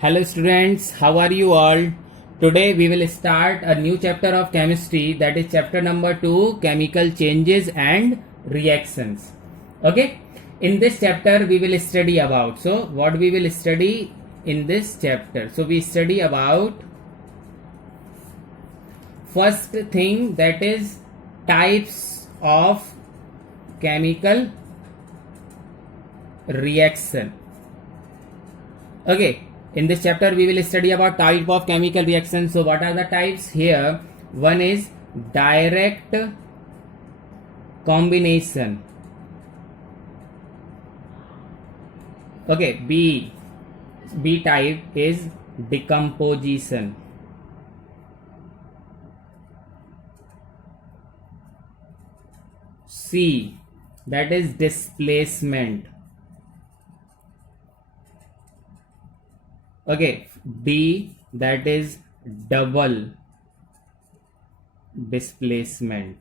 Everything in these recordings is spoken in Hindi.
Hello students, how are you all? Today we will start a new chapter of chemistry, that is chapter number 2, chemical changes and reactions. Okay, in this chapter we will study about, so what we will study in this chapter? So we study about first thing, that is types of chemical reaction. Okay, in this chapter we will study about type of chemical reaction. So what are the types here? One is direct combination. Okay, B type is decomposition. C, that is displacement. Okay, D, that is double displacement.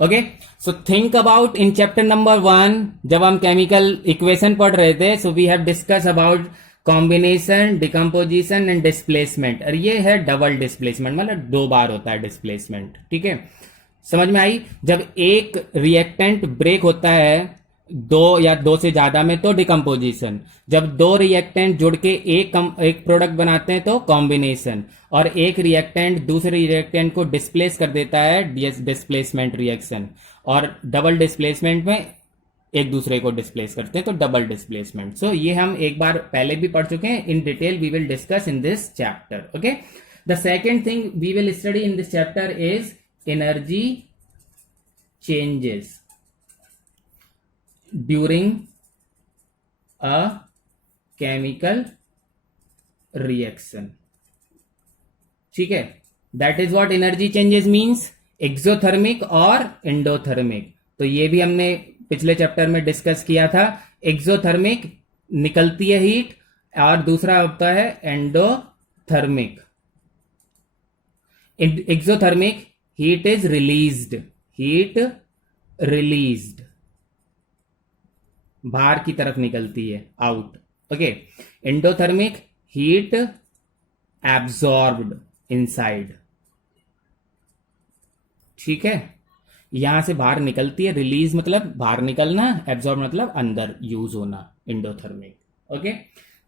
Okay, so think about in chapter number 1 जब हम chemical equation पढ़ रहे थे, so we have discussed about combination, decomposition and displacement. और ये है डबल डिस्प्लेसमेंट, मतलब 2 बार होता है डिस्प्लेसमेंट. ठीक है, समझ में आई? जब एक रिएक्टेंट ब्रेक होता है 2 या 2 से ज्यादा में तो डिकम्पोजिशन, जब 2 रिएक्टेंट जुड़ के एक प्रोडक्ट बनाते हैं तो कॉम्बिनेशन, और एक रिएक्टेंट दूसरे रिएक्टेंट को डिस्प्लेस कर देता है डिस्प्लेसमेंट रिएक्शन, और डबल डिस्प्लेसमेंट में एक दूसरे को डिस्प्लेस करते हैं तो डबल डिस्प्लेसमेंट. सो ये हम एक बार पहले भी पढ़ चुके हैं. In detail we will discuss in this chapter. Okay, the second thing we will study in this chapter is energy changes during a chemical reaction. ठीक है, that is what energy changes means, exothermic और एंडोथर्मिक. तो ये भी हमने पिछले चैप्टर में डिस्कस किया था. एक्सोथर्मिक निकलती है हीट, और दूसरा होता है endothermic. Exothermic heat is released, बाहर की तरफ निकलती है, out. Okay, endothermic heat absorbed inside. ठीक है, यहां से बाहर निकलती है. रिलीज मतलब बाहर निकलना, एब्जॉर्ब मतलब अंदर यूज होना. Endothermic. Okay,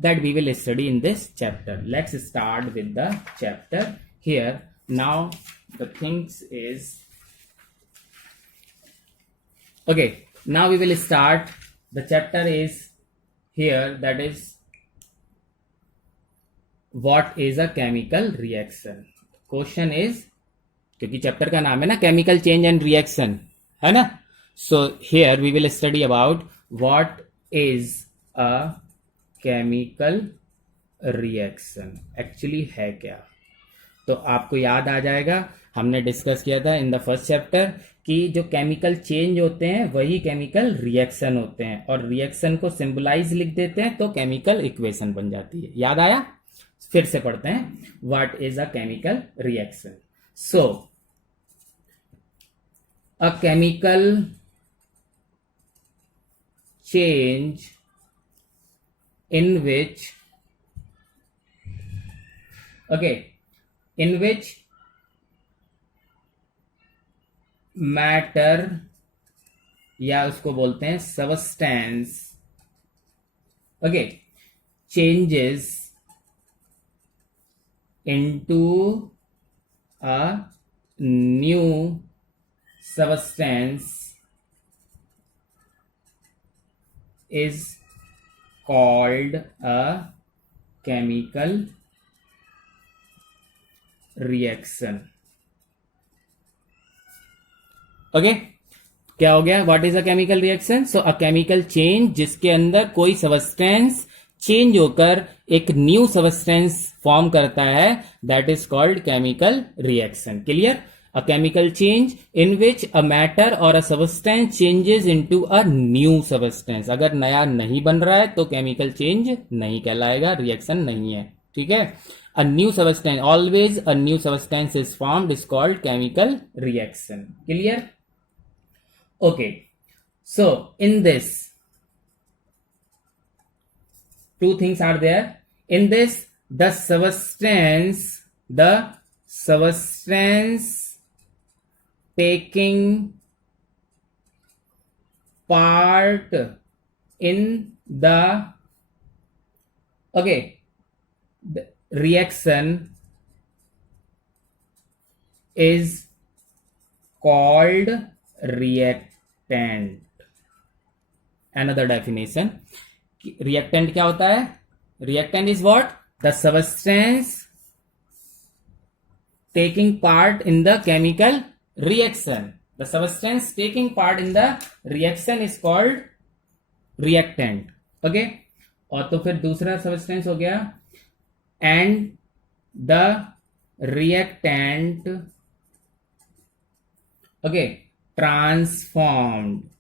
that we will study in this chapter. Let's start with the chapter here. Now the things is okay, now we will start. The chapter is here, that is what is a chemical reaction. Question is, क्योंकि चैप्टर का नाम है ना केमिकल चेंज एंड रिएक्शन, है ना. So here we will study about what is a chemical reaction. Actually है क्या, तो आपको याद आ जाएगा, हमने डिस्कस किया था इन द फर्स्ट चैप्टर कि जो केमिकल चेंज होते हैं वही केमिकल रिएक्शन होते हैं, और रिएक्शन को सिंबलाइज लिख देते हैं तो केमिकल इक्वेशन बन जाती है. याद आया? फिर से पढ़ते हैं. What is a chemical reaction. So a chemical change in which matter, या उसको बोलते हैं substance, okay, changes into a new substance is called a chemical reaction. Okay, क्या हो गया? What is a chemical reaction? So a chemical change जिसके अंदर कोई सबस्टेंस चेंज होकर एक न्यू सबस्टेंस फॉर्म करता है, that is called chemical reaction. Clear? A chemical change in which a matter और a substance changes into a new substance. अगर नया नहीं बन रहा है तो केमिकल चेंज नहीं कहलाएगा, रिएक्शन नहीं है. ठीक है, a new substance, always a new substance is formed, is called chemical reaction. Clear? Okay, so in this two things are there. In this, the substance taking part in the the reaction is called reactant. Another definition, reactant क्या होता है? Reactant is what? The substance taking part in the chemical reaction. The substance taking part in the reaction is called reactant. Okay? और तो फिर दूसरा substance हो गया, and the reactant transformed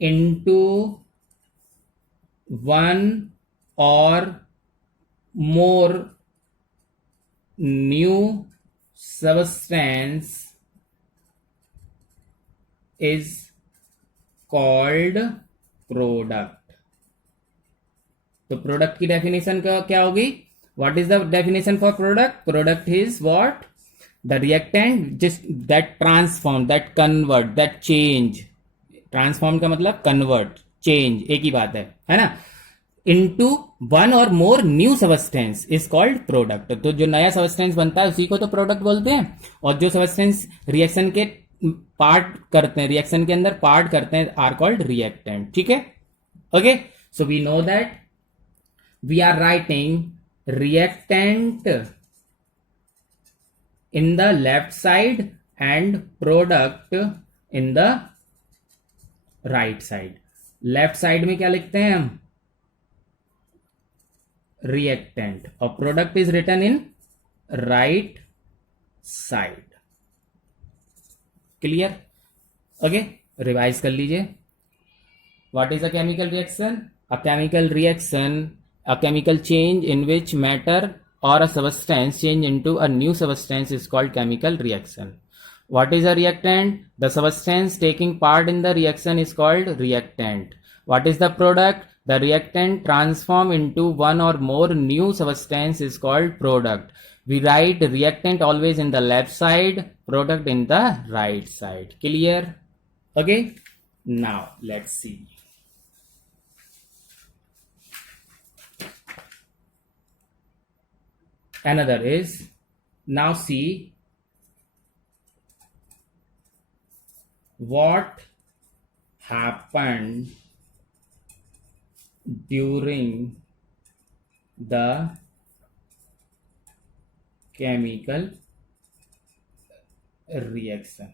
into one or more new substance is called product. तो प्रोडक्ट की डेफिनेशन का क्या होगी? What is the definition for product? Product is what? The reactant just that transform, that convert, that change. Transform का मतलब कन्वर्ट, चेंज, एक ही बात है ना. इनटू वन और more new substance is called product. तो जो नया सबस्टेंस बनता है उसी को तो प्रोडक्ट बोलते हैं. और जो सबस्टेंस रिएक्शन के पार्ट करते हैं, रिएक्शन के अंदर पार्ट करते हैं, आर कॉल्ड रिएक्टेंट. ठीक है? Okay, so we know that we are writing reactant in the left side and product in the right side. left side में क्या लिखते हैं हम? reactant. और product is written in right side. clear? okay, revise कर लीजिए. what is a chemical reaction? A chemical reaction, a chemical change in which matter or a substance change into a new substance is called chemical reaction. What is a reactant? The substance taking part in the reaction is called reactant. What is the product? The reactant transform into one or more new substance is called product. We write reactant always in the left side, product in the right side. Clear? Okay? Now let's see. Another is, now see what happened during the chemical reaction.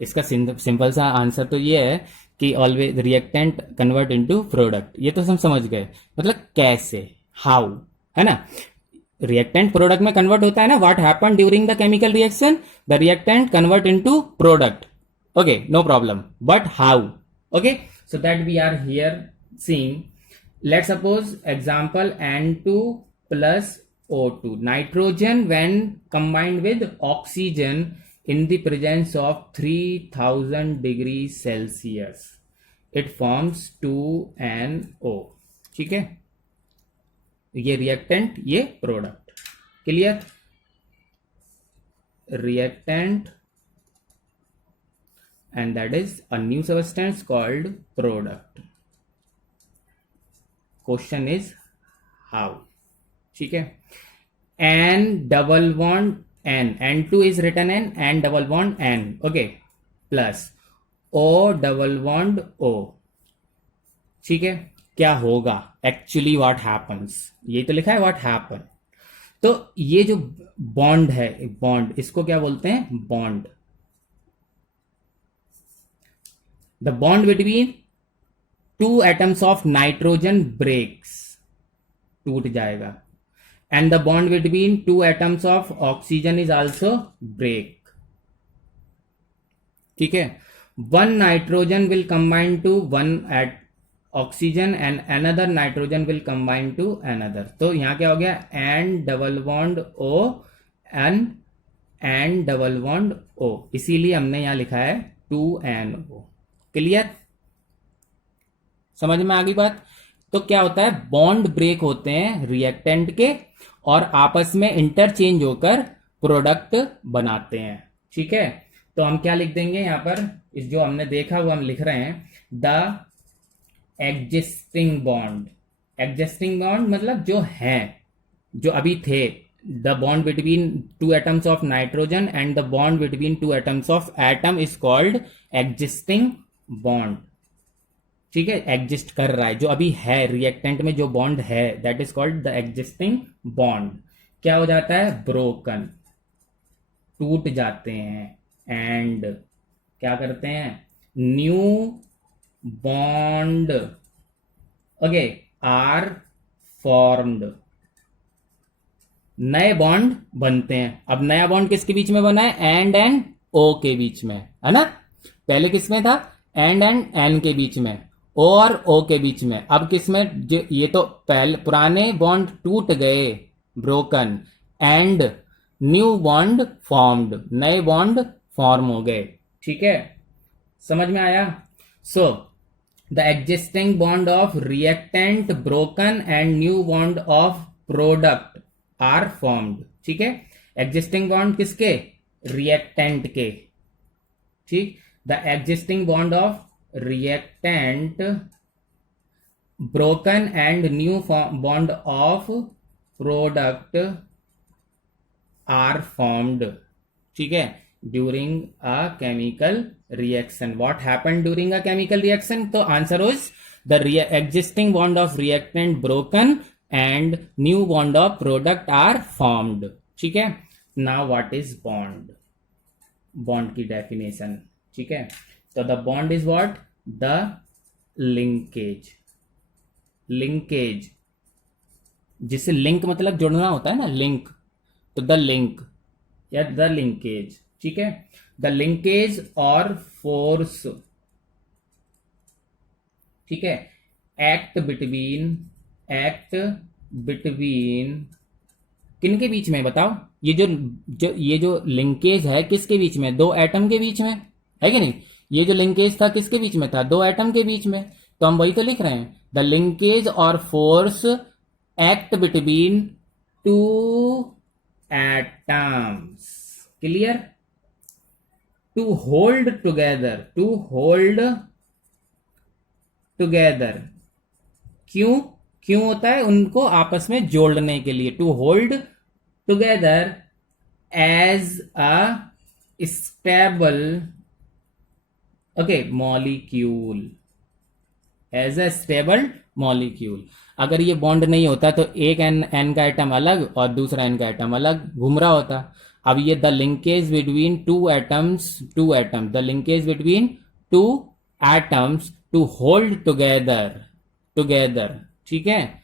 इसका सिंपल सा आंसर तो ये है कि always reactant convert into product. ये तो हम समझ गए, मतलब कैसे, हाउ, है ना. रिएक्टेंट प्रोडक्ट में कन्वर्ट होता है ना. What happen during the chemical reaction? The reactant convert into product. Okay, no problem, but how? Okay, so that we are here seeing. Let suppose example N2 plus O2. Nitrogen when combined with oxygen in the presence of 3000 degrees Celsius, it forms 2NO. ठीक है? ये रिएक्टेंट, ये product. Clear? Reactant and that is a new substance called product. Question is how. ठीक है? N double bond N, N2 is written in N double bond N, okay, plus O double bond O. ठीक है? क्या होगा? एक्चुअली व्हाट हैपन्स, ये तो लिखा है व्हाट हैपन. तो ये जो बॉन्ड है, बॉन्ड, इसको क्या बोलते हैं? Bond. The bond between two atoms of nitrogen breaks, टूट जाएगा. And the bond between two atoms of oxygen is also break. ठीक है? One nitrogen will combine to one at oxygen and another nitrogen will combine to another. तो यहां क्या हो गया? N double bond O and N double bond O. इसीलिए हमने यहां लिखा है 2NO. क्लियर? समझ में आ गई बात? तो क्या होता है, बॉन्ड ब्रेक होते हैं रिएक्टेंट के और आपस में इंटरचेंज होकर प्रोडक्ट बनाते हैं। ठीक है, तो हम क्या लिख देंगे यहां पर, इस जो हमने देखा वो हम लिख रहे हैं, the existing bond. Existing bond मतलब जो है, जो अभी थे, the bond between two atoms of nitrogen and the bond between two atoms of atom is called existing bond. ठीक है, एग्जिस्ट कर रहा है, जो अभी है रिएक्टेंट में जो बॉन्ड है, that is called the existing bond. क्या हो जाता है, ब्रोकन, टूट जाते हैं, एंड क्या करते हैं, new bond okay are formed, नए बॉन्ड बनते हैं। अब नया बॉन्ड किसके बीच में बना है, एंड ओ के बीच में, है ना? पहले किस में था, एंड एन के बीच में, ओ और ओ के बीच में। अब किस में, जो ये तो पहले पुराने बॉन्ड टूट गए, broken, and new bond formed, नए बॉन्ड फॉर्म हो गए। ठीक है, समझ में आया? So the existing bond of reactant broken and new bond of product are formed. ठीक है, एग्जिस्टिंग बॉन्ड किसके, रिएक्टेंट के। ठीक, the existing bond of reactant broken and new bond of product are formed. ठीक है, during a chemical reaction. What happened during a chemical reaction? तो answer is the existing bond of reactant broken and new bond of product are formed. ठीक है, now what is bond? Bond की डेफिनेशन। ठीक है, तो the bond is what, the linkage. Linkage, जिससे लिंक मतलब जुड़ना होता है ना, लिंक, तो द लिंक या द लिंकेज। ठीक है, द लिंकेज और फोर्स, ठीक है, एक्ट बिटवीन किन के बीच में बताओ? ये जो लिंकेज है किसके बीच में, दो एटम के बीच में, है कि नहीं? ये जो लिंकेज था किसके बीच में था, दो एटम के बीच में। तो हम वही तो लिख रहे हैं, द लिंकेज और force act between two atoms. Clear? To hold together, क्यों होता है, उनको आपस में जोड़ने के लिए, to hold together as a stable molecule, as a stable molecule. अगर ये बॉन्ड नहीं होता तो एक एन का एटम अलग और दूसरा एन का एटम अलग घूम रहा होता। अब ये the linkage between two atom, the linkage between two atoms to hold together, ठीक है,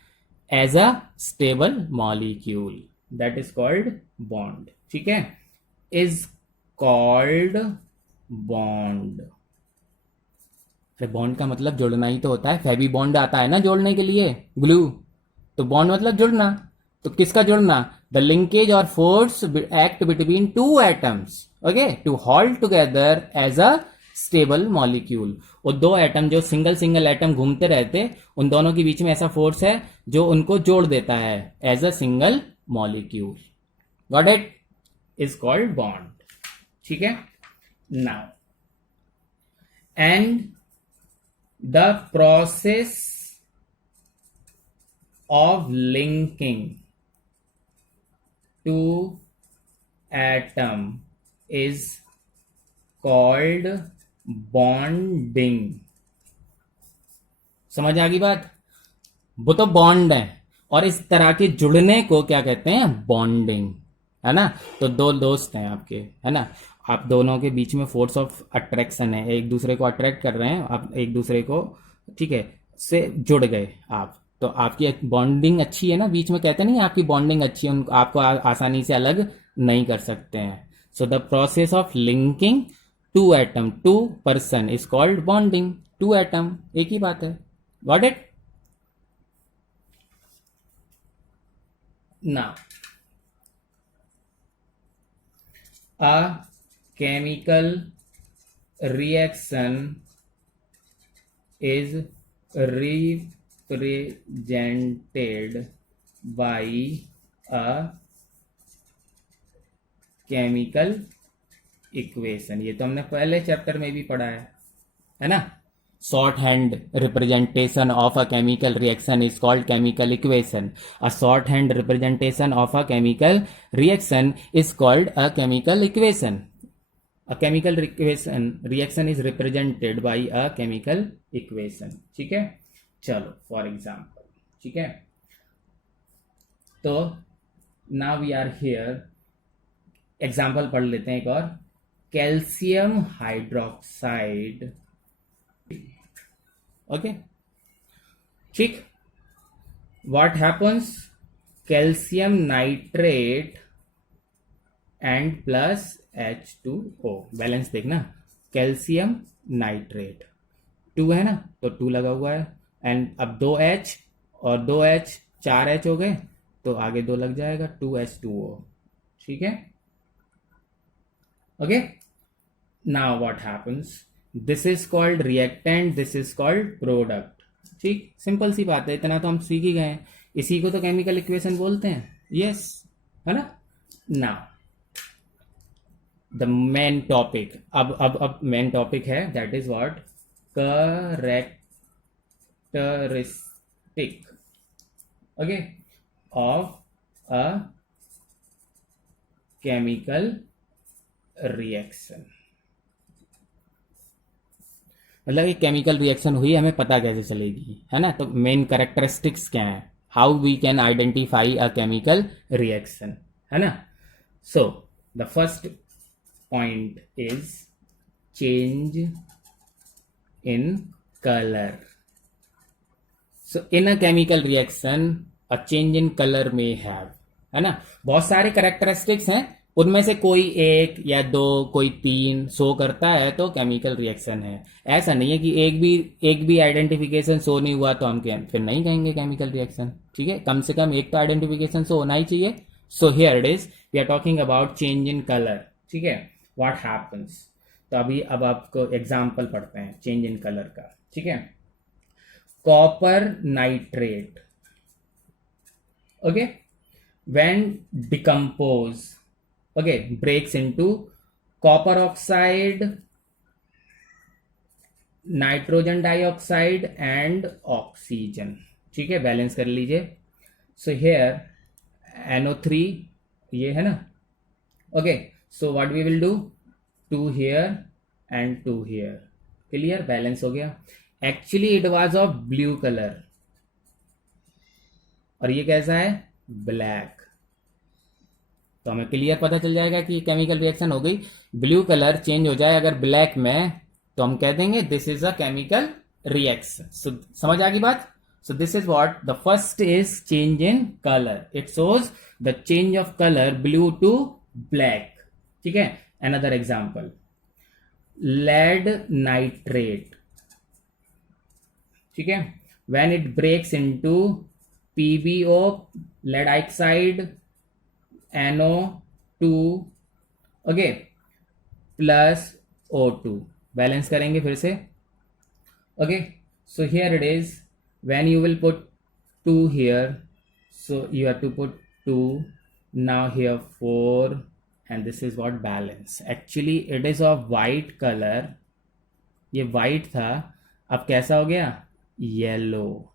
as a stable molecule, that is called bond. ठीक है, इज कॉल्ड बॉन्ड। बॉन्ड का मतलब जोड़ना ही तो होता है, फेवी बॉन्ड आता है ना जोड़ने के लिए, ग्लू, तो बॉन्ड मतलब जुड़ना। तो किसका जुड़ना, द लिंकेज और force act between two atoms, okay, to hold together as a stable molecule. वो दो एटम जो सिंगल एटम घूमते रहते, उन दोनों के बीच में ऐसा फोर्स है जो उनको जोड़ देता है as a single molecule. Got it? Is called bond. ठीक है, now and the process of linking two atom is called bonding। समझ आ गई बात? वो तो बॉन्ड है और इस तरह के जुड़ने को क्या कहते हैं, बॉन्डिंग, है ना? तो दो दोस्त हैं आपके, है ना, आप दोनों के बीच में फोर्स ऑफ अट्रैक्शन है, एक दूसरे को अट्रैक्ट कर रहे हैं, आप एक दूसरे को, ठीक है, से जुड़ गए आप, तो आपकी बॉन्डिंग अच्छी है ना, बीच में कहते नहीं आपकी बॉन्डिंग अच्छी है, उनको आपको आसानी से अलग नहीं कर सकते हैं। So the process of linking two atom, two person is called bonding. Two atom, एक ही बात है। Got it? Now, a chemical reaction is represented by a chemical equation. ये तो हमने पहले चैप्टर में भी पढ़ा है ना। Short hand representation of a chemical reaction is called chemical equation. A short hand representation of a chemical reaction is called a chemical equation. A chemical reaction is represented by a chemical equation. ठीक है, चलो फॉर एग्जाम्पल, ठीक है, तो now we are here, example पढ़ लेते हैं एक और। कैल्शियम हाइड्रोक्साइड, ओके, ठीक, what happens, calcium nitrate and plus H2O, balance देखना, कैल्शियम नाइट्रेट 2 है ना, तो 2 लगा हुआ है, एंड अब 2H और 2H 4H हो गए, तो आगे 2 लग जाएगा, 2H2O, ठीक है, okay. Now what happens, this is called reactant, this is called product. ठीक, सिंपल सी बात है, इतना तो हम सीख ही गए हैं, इसी को तो केमिकल इक्वेशन बोलते हैं, यस, है ना। नाउ द मेन टॉपिक, अब मेन टॉपिक है, that is what, characteristic, okay, of a chemical reaction. मतलब एक केमिकल रिएक्शन हुई, हमें पता कैसे चलेगी, है ना। तो मेन कैरेक्टरिस्टिक्स क्या है, how we can identify a chemical reaction, है ना। So the first point is change in colour. So in a chemical reaction a change in colour में हैव, है ना, बहुत सारे कैरेक्टरिस्टिक्स हैं, उनमें से कोई 1 या 2, कोई 3 शो करता है तो केमिकल रिएक्शन है। ऐसा नहीं है कि एक भी आइडेंटिफिकेशन शो नहीं हुआ तो हम फिर नहीं कहेंगे केमिकल रिएक्शन, ठीक है, कम से कम एक तो आइडेंटिफिकेशन शो होना ही चाहिए। So here it is, we are talking about change in colour, ठीक है, व्हाट हैपन्स। तो अब आपको एग्जाम्पल पढ़ते हैं चेंज इन कलर का, ठीक है। Copper nitrate, okay, when decompose, okay, breaks into copper oxide, nitrogen dioxide and oxygen, ठीक है, बैलेंस कर लीजिए। सो हेयर NO3 ये है ना, okay, so what we will do, 2 here and 2 here, clear, balance हो गया। Actually it was of blue colour और ये कैसा है, ब्लैक, तो हमें क्लियर पता चल जाएगा कि केमिकल रिएक्शन हो गई। ब्लू कलर चेंज हो जाए अगर ब्लैक में, तो हम कह देंगे this is a chemical reaction. समझ आ गई बात। So this is what, the first is change in colour, it shows the change of colour blue to black, ठीक है। अनदर एग्जांपल, लेड नाइट्रेट, ठीक है, when it breaks into PbO, lead oxide, NO2, okay, plus O2, balance करेंगे फिर से, okay. So here it is, when you will put 2 here, so you have to put 2, now here 4, and this is what balance. Actually it is of white colour, ये वाइट था, अब कैसा हो गया, yellow.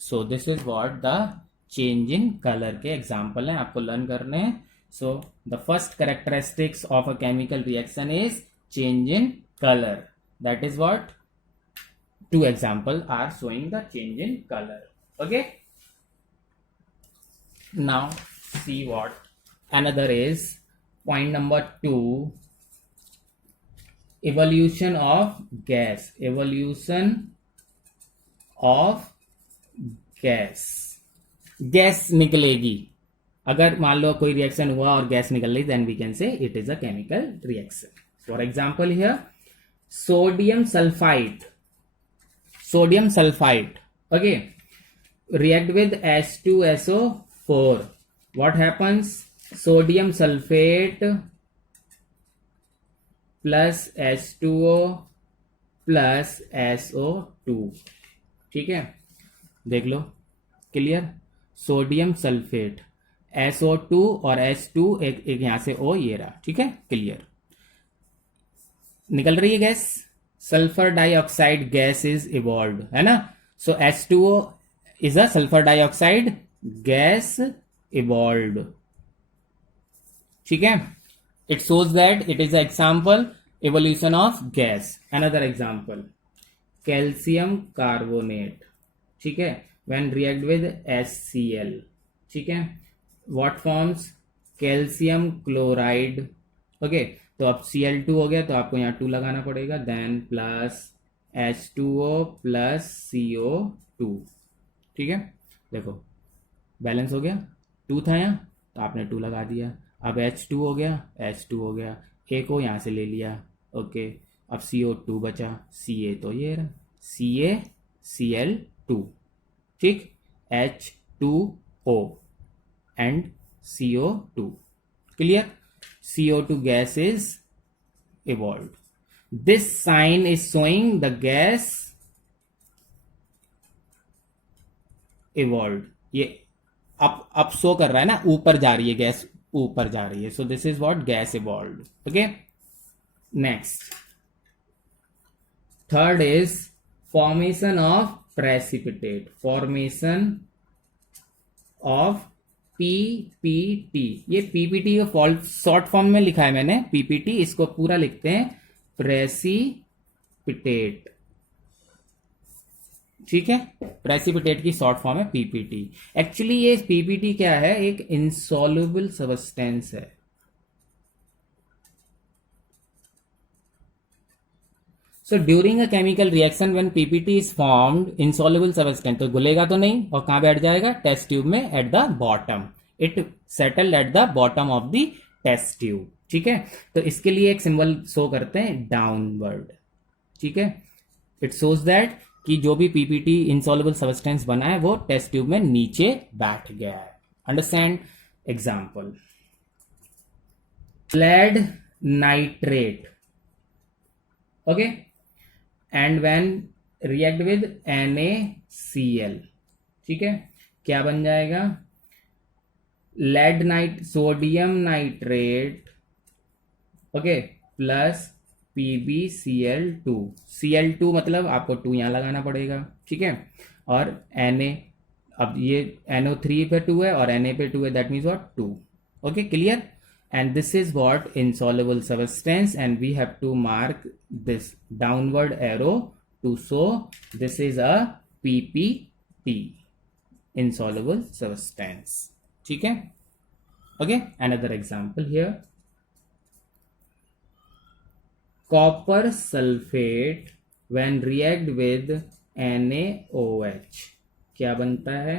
So this is what the change in colour के एग्जाम्पल हैं, आपको लर्न करने हैं। So the first characteristics of a chemical reaction is change in colour, that is what 2 example are showing the change in colour, okay. Now see what another is point number 2, evolution of gas, evolution of gas, gas निकलेगी, अगर मान लो कोई रिएक्शन हुआ और गैस निकल रही, then we can say it is a chemical reaction. For example here sodium sulphide, sodium sulphide, okay, react with H2SO4, what happens, sodium sulfate plus H2O plus SO2। ठीक है, देख लो, क्लियर। सोडियम सल्फेट, SO2 और H2, एक यहां से O, ये रहा। ठीक है, क्लियर। निकल रही है gas, sulphur dioxide gas is evolve, है ना। सो H2O is a sulphur dioxide gas evolve. ठीक है, it shows that it is an example evolution of gas. Another example, calcium carbonate, ठीक है, when react with HCl, ठीक है, what forms, calcium chloride। Okay, तो अब Cl2 हो गया, तो आपको यहाँ 2 लगाना पड़ेगा, then plus H2O plus CO2। ठीक है, देखो बैलेंस हो गया, 2 था यहाँ तो आपने 2 लगा दिया। अब H2 हो गया, H2 हो गया, एक को यहाँ से ले लिया। ओके, अब CO2 बचा, Ca तो ये रहा, CaCl2। ठीक, H2O and CO2, clear. CO2 gas is evolved. This sign is showing the gas evolved. ये अप शो कर रहा है ना, ऊपर जा रही है गैस, ऊपर जा रही है। सो this is what gas evolved. Okay, next, third is formation of precipitate, formation of PPT. ये पीपीटी का शॉर्ट फॉर्म में लिखा है मैंने, पीपीटी, इसको पूरा लिखते हैं प्रेसिपिटेट। ठीक है, प्रेसिपिटेट की शॉर्ट फॉर्म है पीपीटी। एक्चुअली ये पीपीटी क्या है, एक इंसॉल्युबल सब्सटेंस है। So during a chemical reaction when PPT is formed, insoluble substance, तो घुलेगा तो नहीं, और कहां बैठ जाएगा, टेस्ट ट्यूब में, at the bottom, it settle at the bottom of the test tube. ठीक है, तो इसके लिए एक सिंबल शो करते हैं, डाउनवर्ड। ठीक है, इट शोज दैट कि जो भी पीपीटी इंसॉल्युबल सब्सटेंस बना है वो टेस्ट ट्यूब में नीचे बैठ गया है। Understand, example, lead nitrate, okay, and when react with NaCl, ठीक है, क्या बन जाएगा, sodium nitrate, okay, plus PbCl2। Cl2 मतलब आपको 2 यहां लगाना पड़ेगा। ठीक है, और Na, अब ये NO3 पे 2 है और Na पे 2 है, that means what, 2। Okay, clear. and this is what insoluble substance, and we have to mark this downward arrow to show this is a PPT, insoluble substance. ठीक है, okay, another example here, copper sulfate when react with NaOH क्या बनता है,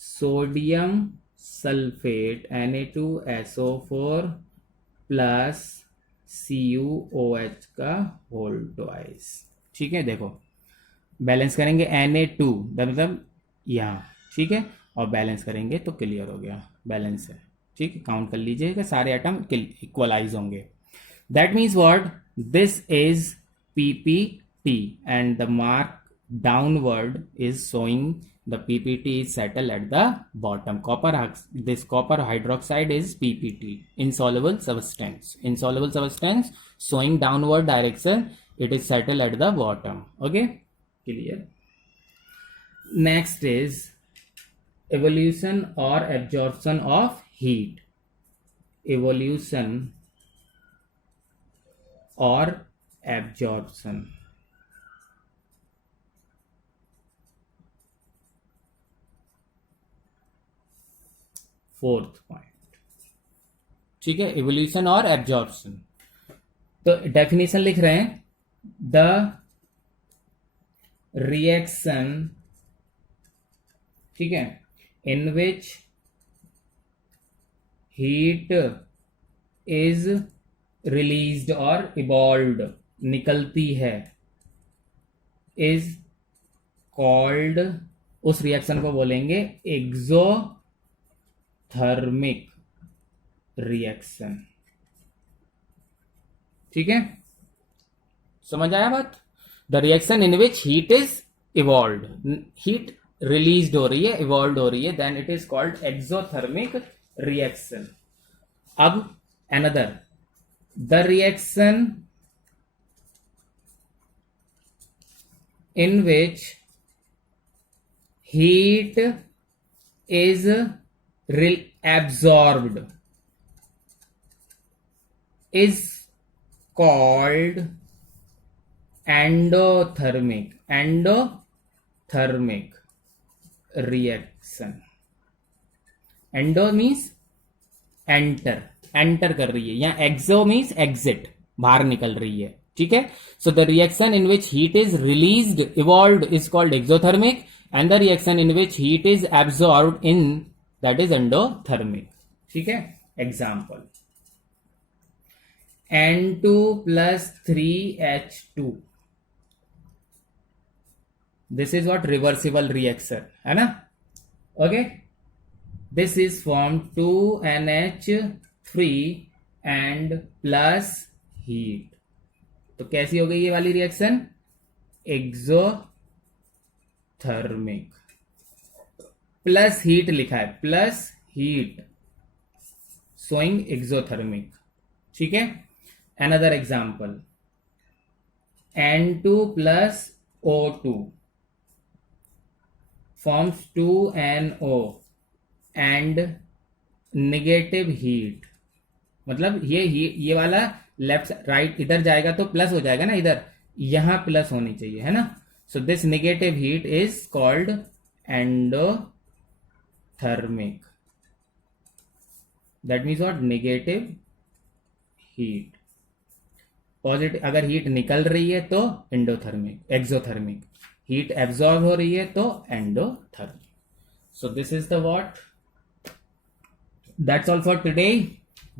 sodium sulphate Na2SO4 plus CuOH का होल ट्वाइस। ठीक है, देखो बैलेंस करेंगे, Na2 मतलब यहाँ, ठीक है, और बैलेंस करेंगे तो क्लियर हो गया, बैलेंस है। ठीक है, काउंट कर लीजिएगा, सारे एटम इक्वलाइज होंगे। That means what, this is PPT and the mark downward is showing the PPT is settled at the bottom. This copper hydroxide is PPT, insoluble substance. Insoluble substance showing downward direction, it is settled at the bottom. Okay, clear. Next is evolution or absorption of heat. Evolution or absorption. Fourth point, ठीक है, इवोल्यूशन और एब्जॉर्प्शन। तो डेफिनेशन लिख रहे हैं, द रिएक्शन, ठीक है, इन विच हीट इज रिलीज्ड और इवॉल्व्ड, निकलती है, इज कॉल्ड, उस रिएक्शन को बोलेंगे एक्सोथर्मिक रिएक्शन। ठीक है, समझ आया बात। The reaction in which heat is evolve, heat release हो रही है, इवॉल्व हो रही है, then it is called exothermic reaction. अब another, the reaction in which heat is absorbed is called endothermic reaction. Endo means enter कर रही है, या exo means exit, बाहर निकल रही है. ठीक है. So the reaction in which heat is released evolve is called exothermic, and the reaction in which heat is absorbed in, that is endothermic. ठीक है. Example, N2 plus 3H2, this is what reversible reaction है ना. Okay, this is form 2NH3 and plus heat. तो कैसी हो गई ये वाली रिएक्शन? एक्सोथर्मिक. प्लस हीट लिखा है, प्लस हीट, शोइंग एक्सोथर्मिक. ठीक है. Another example, N2 plus O2 forms 2NO and negative heat. मतलब ये वाला लेफ्ट राइट इधर जाएगा तो प्लस हो जाएगा ना, इधर यहां प्लस होनी चाहिए है ना. So this negative heat is called endothermic. That means what? Negative heat. Positive, अगर हीट निकल रही है तो एंडोथर्मिक, एक्सोथर्मिक. हीट एब्जॉर्ब हो रही है तो endothermic. So this is the what. That's all for today.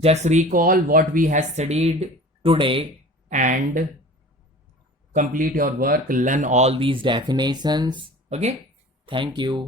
Just recall what we have studied today and complete your work. Learn all these definitions. Okay. Thank you.